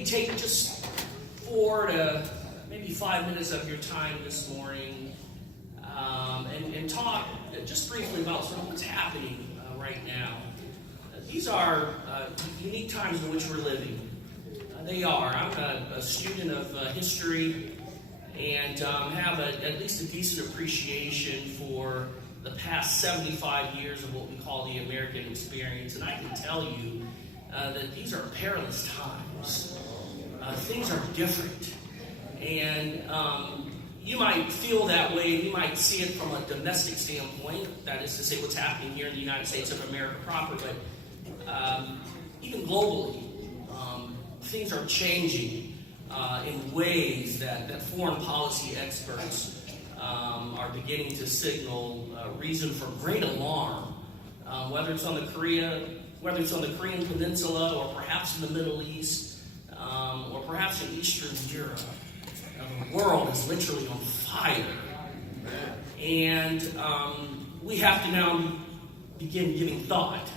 maybe take just 4 to maybe 5 minutes of your time this morning and talk just briefly about sort of what's happening right now. These are unique times in which we're living. They are. I'm a student of history and have at least a decent appreciation for the past 75 years of what we call the American experience. And I can tell you that these are perilous times. Things are different. And you might feel that way. You might see it from a domestic standpoint. That is to say, what's happening here in the United States of America proper. But even globally, things are changing in ways that foreign policy experts are beginning to signal reason for great alarm, whether it's on the Korean Peninsula, or perhaps in the Middle East, or perhaps in Eastern Europe. The world is literally on fire, and we have to now begin giving thought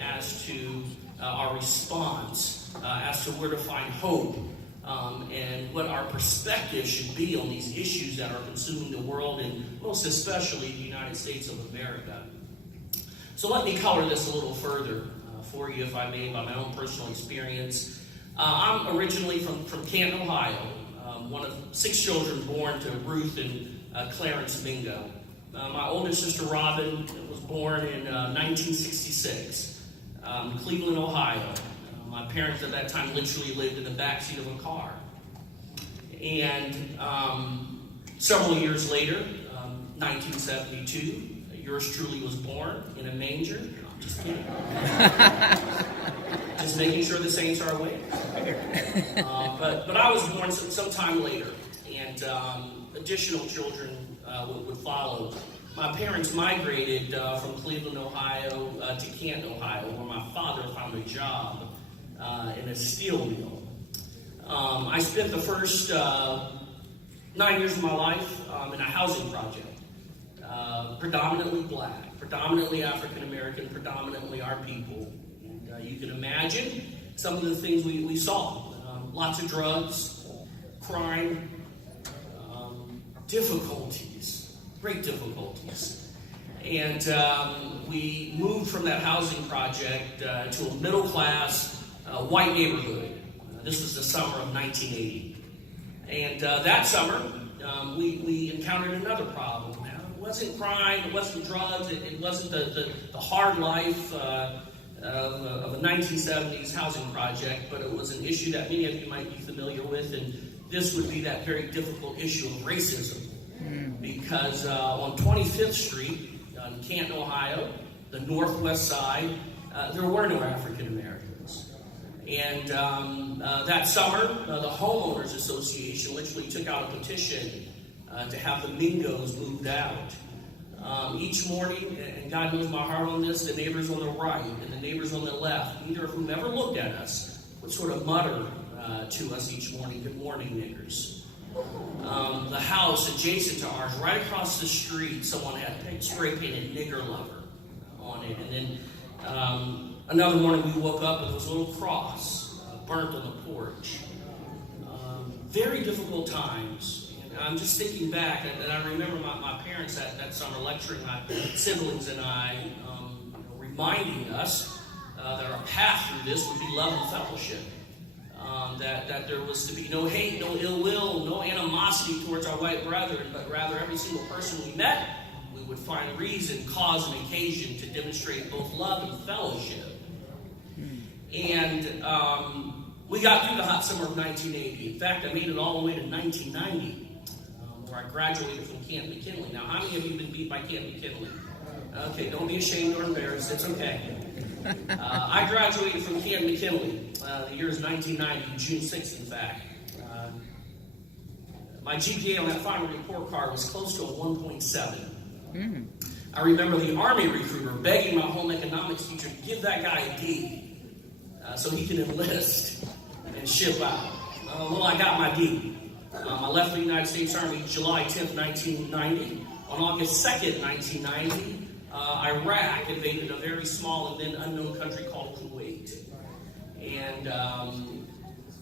as to our response, as to where to find hope, and what our perspective should be on these issues that are consuming the world, and most especially the United States of America. So let me color this a little further for you, if I may, by my own personal experience. I'm originally from Canton, Ohio, one of 6 children born to Ruth and Clarence Mingo. My older sister Robin was born in 1966 in Cleveland, Ohio. My parents at that time literally lived in the backseat of a car. And several years later, 1972, yours truly was born in a manger. No, I'm just kidding. Just making sure the saints are awake. But I was born sometime later, and additional children would follow. My parents migrated from Cleveland, Ohio to Canton, Ohio, where my father found a job in a steel mill. I spent the first 9 years of my life in a housing project, predominantly black, predominantly African American, predominantly our people. And you can imagine some of the things we saw. Lots of drugs, crime, difficulties, great difficulties. And we moved from that housing project to a middle-class white neighborhood. This was the summer of 1980. And that summer, we encountered another problem. Now, it wasn't crime, it wasn't drugs, it wasn't the hard life of a 1970s housing project, but it was an issue that many of you might be familiar with, and this would be that very difficult issue of racism. Because on 25th Street in Canton, Ohio, the northwest side, there were no African Americans. And that summer, the Homeowners Association literally took out a petition to have the Mingos moved out. Each morning, and God knows my heart on this, the neighbors on the right and the neighbors on the left, neither of whom ever looked at us, would sort of mutter to us each morning, "Good morning, niggers." The house adjacent to ours, right across the street, someone had spray painted "nigger lover" on it. And then another morning we woke up and there was a little cross burnt on the porch. Very difficult times. I'm just thinking back, and I remember my parents that summer lecturing my siblings and I, reminding us that our path through this would be love and fellowship. That there was to be no hate, no ill will, no animosity towards our white brethren, but rather every single person we met, we would find reason, cause, and occasion to demonstrate both love and fellowship. And we got through the hot summer of 1980. In fact, I made it all the way to 1990. Where I graduated from Canton McKinley. Now, how many of you have been beat by Canton McKinley? Okay, don't be ashamed or embarrassed. It's okay. I graduated from Canton McKinley. The year is 1990, June 6th, in fact. My GPA on that final report card was close to a 1.7. I remember the Army recruiter begging my home economics teacher to give that guy a D so he can enlist and ship out. Well, I got my D. I left the United States Army July 10th, 1990. On August 2nd, 1990, Iraq invaded a very small and then unknown country called Kuwait. And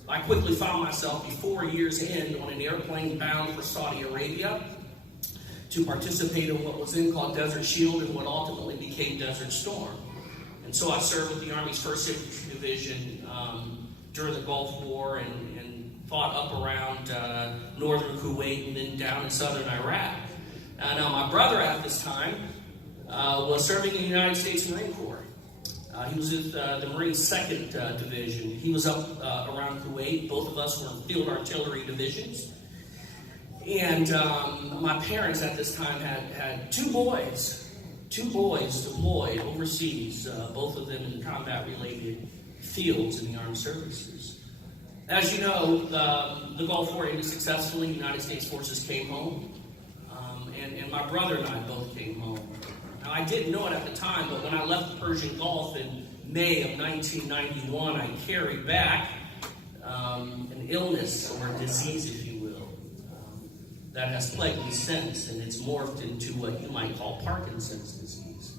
I quickly found myself 4 years in on an airplane bound for Saudi Arabia to participate in what was then called Desert Shield and what ultimately became Desert Storm. And so I served with the Army's 1st Infantry Division during the Gulf War and fought up around northern Kuwait and then down in southern Iraq. Now my brother at this time was serving in the United States Marine Corps. He was with the Marine 2nd Division. He was up around Kuwait. Both of us were in field artillery divisions. And my parents at this time had two boys deployed overseas, both of them in combat-related fields in the armed services. As you know, the Gulf War ended successfully. The United States forces came home, and my brother and I both came home. Now, I didn't know it at the time, but when I left the Persian Gulf in May of 1991, I carried back an illness or disease, if you will, that has plagued me since, and it's morphed into what you might call Parkinson's disease.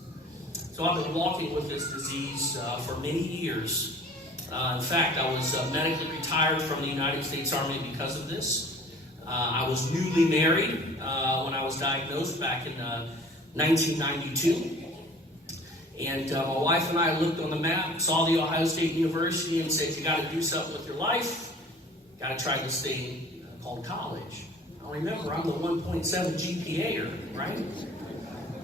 So I've been walking with this disease for many years. In fact, I was medically retired from the United States Army because of this. I was newly married when I was diagnosed back in 1992. And my wife and I looked on the map, saw the Ohio State University, and said, you got to do something with your life. Got to try this thing called college. Now remember, I'm the 1.7 GPA-er, right?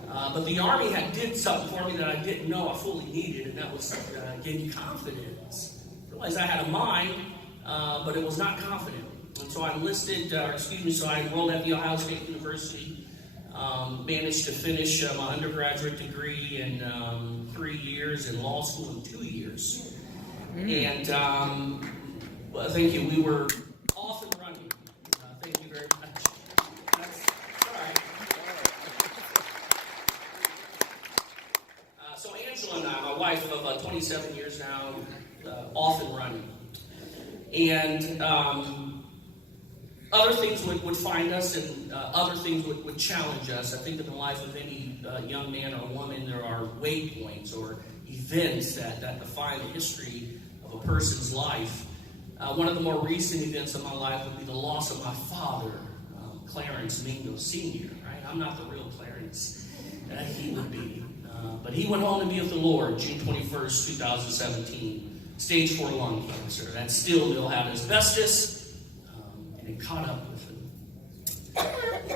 But the Army did something for me that I didn't know I fully needed, and that was give me confidence. I realized I had a mind, but it was not confident. And so I so I enrolled at the Ohio State University. Managed to finish my undergraduate degree in 3 years and law school in 2 years. And well, thank you. We were off and running. Thank you very much. That's all right. So Angela and I, my wife of 27 years now, off and running. And other things would find us, and other things would challenge us. I think in the life of any young man or woman, there are waypoints or events that define the history of a person's life. One of the more recent events of my life would be the loss of my father, Clarence Mingo Sr., right? I'm not the real Clarence that he would be. But he went home to be with the Lord June 21st, 2017. Stage 4 lung cancer. That still had asbestos. And it caught up with him.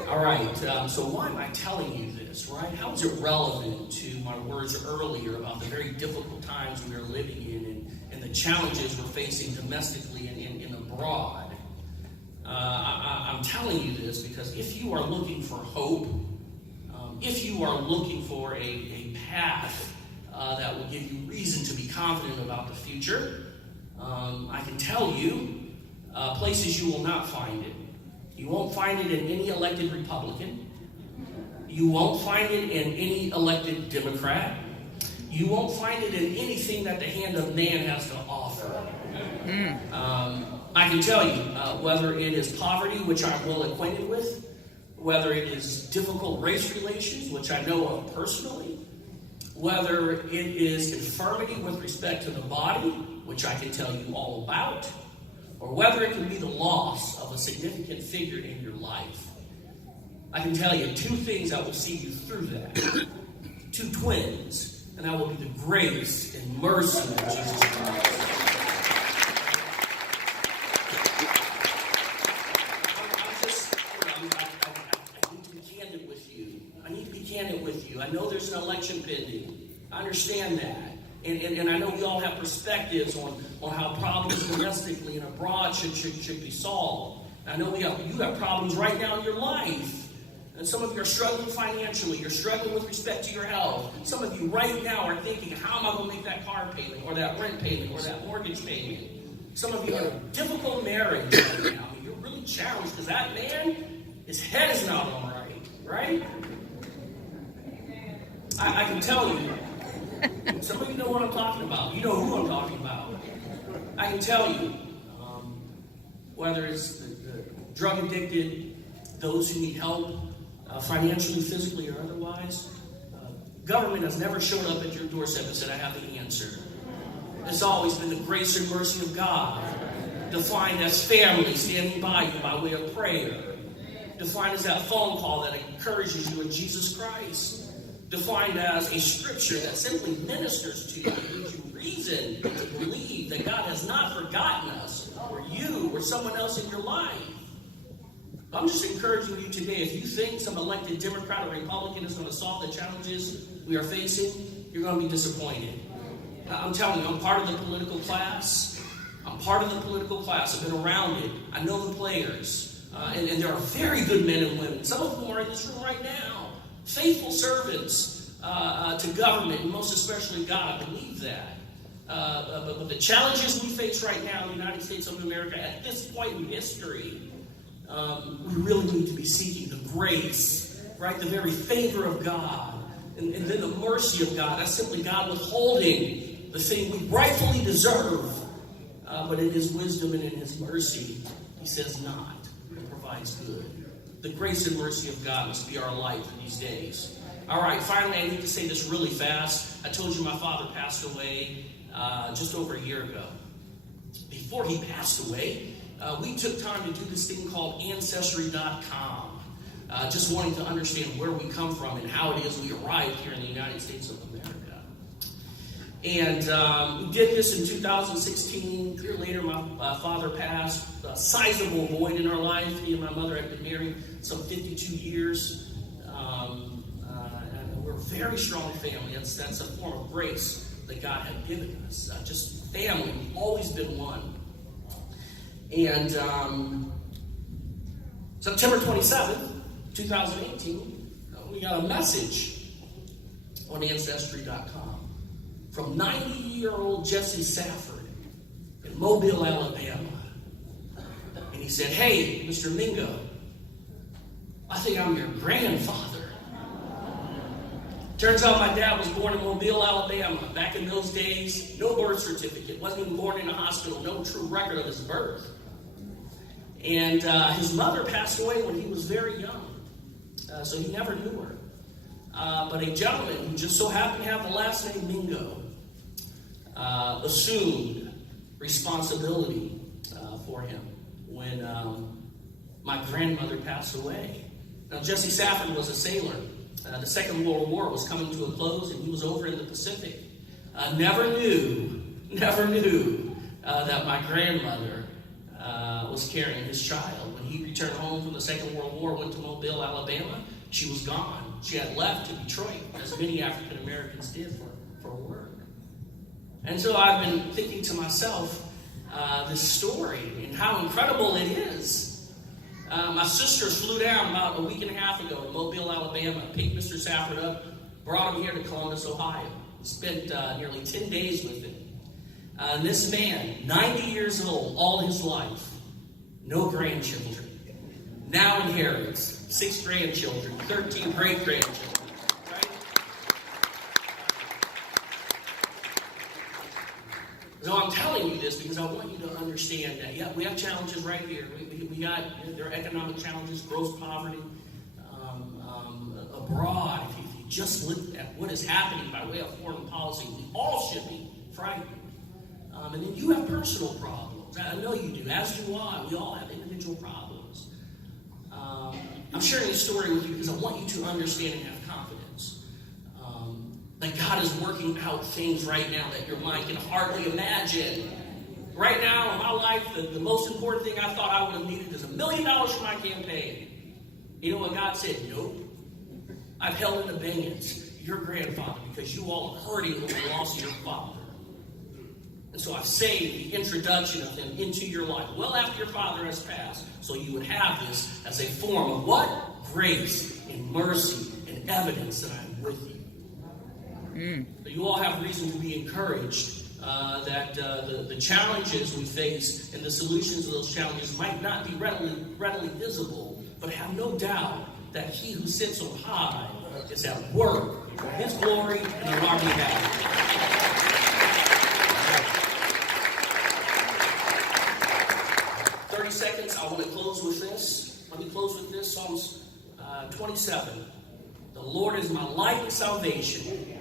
All right, so why am I telling you this, right? How is it relevant to my words earlier about the very difficult times we are living in and the challenges we're facing domestically and abroad? I'm telling you this because if you are looking for hope, if you are looking for a path that will give you reason to be confident about the future, I can tell you, places you will not find it. You won't find it in any elected Republican. You won't find it in any elected Democrat. You won't find it in anything that the hand of man has to offer. I can tell you, whether it is poverty, which I'm well acquainted with, whether it is difficult race relations, which I know of personally, whether it is infirmity with respect to the body, which I can tell you all about, or whether it can be the loss of a significant figure in your life. I can tell you two things that will see you through that. Two twins, and that will be the grace and mercy of Jesus Christ. I need to be candid with you. I know there's an election pending. I understand that. And I know we all have perspectives on how problems domestically and abroad should be solved. And I know you have problems right now in your life. And some of you are struggling financially. You're struggling with respect to your health. Some of you right now are thinking, how am I going to make that car payment or that rent payment or that mortgage payment? Some of you are in a difficult marriage right now. I mean, you're really challenged because that man, his head is not on right? I can tell you. Some of you know what I'm talking about. You know who I'm talking about. I can tell you, whether it's the drug addicted, those who need help, financially, physically, or otherwise, government has never showed up at your doorstep and said, I have the answer. It's always been the grace and mercy of God Defined as family standing by you by way of prayer. Defined as that phone call that encourages you in Jesus Christ. Defined as a scripture that simply ministers to you and gives you reason to believe that God has not forgotten us, or you, or someone else in your life. I'm just encouraging you today, if you think some elected Democrat or Republican is going to solve the challenges we are facing, you're going to be disappointed. I'm telling you, I'm part of the political class. I've been around it. I know the players. And there are very good men and women. Some of them are in this room right now. Faithful servants to government, and most especially God. I believe that. But with the challenges we face right now in the United States of America at this point in history, we really need to be seeking the grace, right? The very favor of God. And then the mercy of God. That's simply God withholding the thing we rightfully deserve. But in His wisdom and in His mercy, He says not. It provides good. The grace and mercy of God must be our life in these days. All right, finally, I need to say this really fast. I told you my father passed away just over a year ago. Before he passed away, we took time to do this thing called Ancestry.com. Just wanting to understand where we come from and how it is we arrived here in the United States of America. And we did this in 2016. A year later, my father passed. A sizable void in our life. He and my mother had been married some 52 years. And we're a very strong family. That's a form of grace that God had given us. Just family. We've always been one. And September 27th, 2018, we got a message on Ancestry.com from 90-year-old Jesse Safford in Mobile, Alabama. And he said, "Hey, Mr. Mingo, I think I'm your grandfather." Turns out my dad was born in Mobile, Alabama. Back in those days, no birth certificate. Wasn't even born in a hospital. No true record of his birth. And his mother passed away when he was very young. So he never knew her. But a gentleman who just so happened to have the last name Mingo assumed responsibility for him when my grandmother passed away. Now, Jesse Safford was a sailor. The Second World War was coming to a close, and he was over in the Pacific. Never knew that my grandmother was carrying his child. When he returned home from the Second World War, went to Mobile, Alabama, she was gone. She had left to Detroit, as many African Americans did for work. And so I've been thinking to myself, this story and how incredible it is. My sisters flew down about a week and a half ago to Mobile, Alabama, picked Mr. Safford up, brought him here to Columbus, Ohio. Spent nearly 10 days with him. This man, 90 years old, all his life, no grandchildren, now inherits 6 grandchildren, 13 great-grandchildren. Right? So I'm telling you this because I want you to understand that, yeah, we have challenges right here. There are economic challenges, gross poverty, abroad. If you just look at what is happening by way of foreign policy, we all should be frightened. And then you have personal problems. I know you do, as do I. We all have individual problems. I'm sharing this story with you because I want you to understand and have confidence that God is working out things right now that your mind can hardly imagine. Right now in my life, the most important thing I thought I would have needed is $1 million for my campaign. You know what God said? Nope. I've held in abeyance your grandfather because you all are hurting over the loss of your father. And so I've saved the introduction of him into your life well after your father has passed. So you would have this as a form of what? Grace and mercy and evidence that I'm with you. So you all have reason to be encouraged that the challenges we face and the solutions to those challenges might not be readily visible, but have no doubt that he who sits on high is at work for his glory and on our behalf. 30 seconds, I want to close with this. Let me close with this. Psalms 27. The Lord is my light and salvation.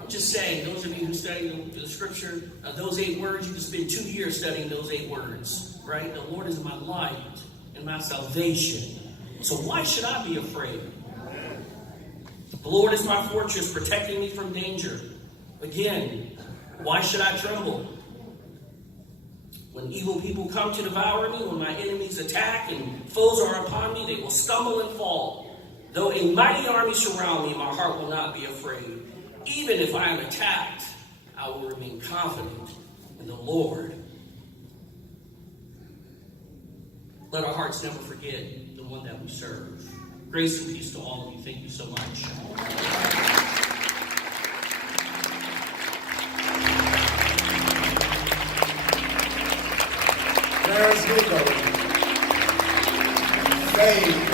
I'm just saying, those of you who study the scripture, those 8 words, you can spend 2 years studying those 8 words, right? The Lord is my light and my salvation. So why should I be afraid? The Lord is my fortress, protecting me from danger. Again, why should I tremble? When evil people come to devour me, when my enemies attack and foes are upon me, they will stumble and fall. Though a mighty army surround me, my heart will not be afraid. Even if I am attacked, I will remain confident in the Lord. Let our hearts never forget the one that we serve. Grace and peace to all of you. Thank you so much. Clarence Mingo, saved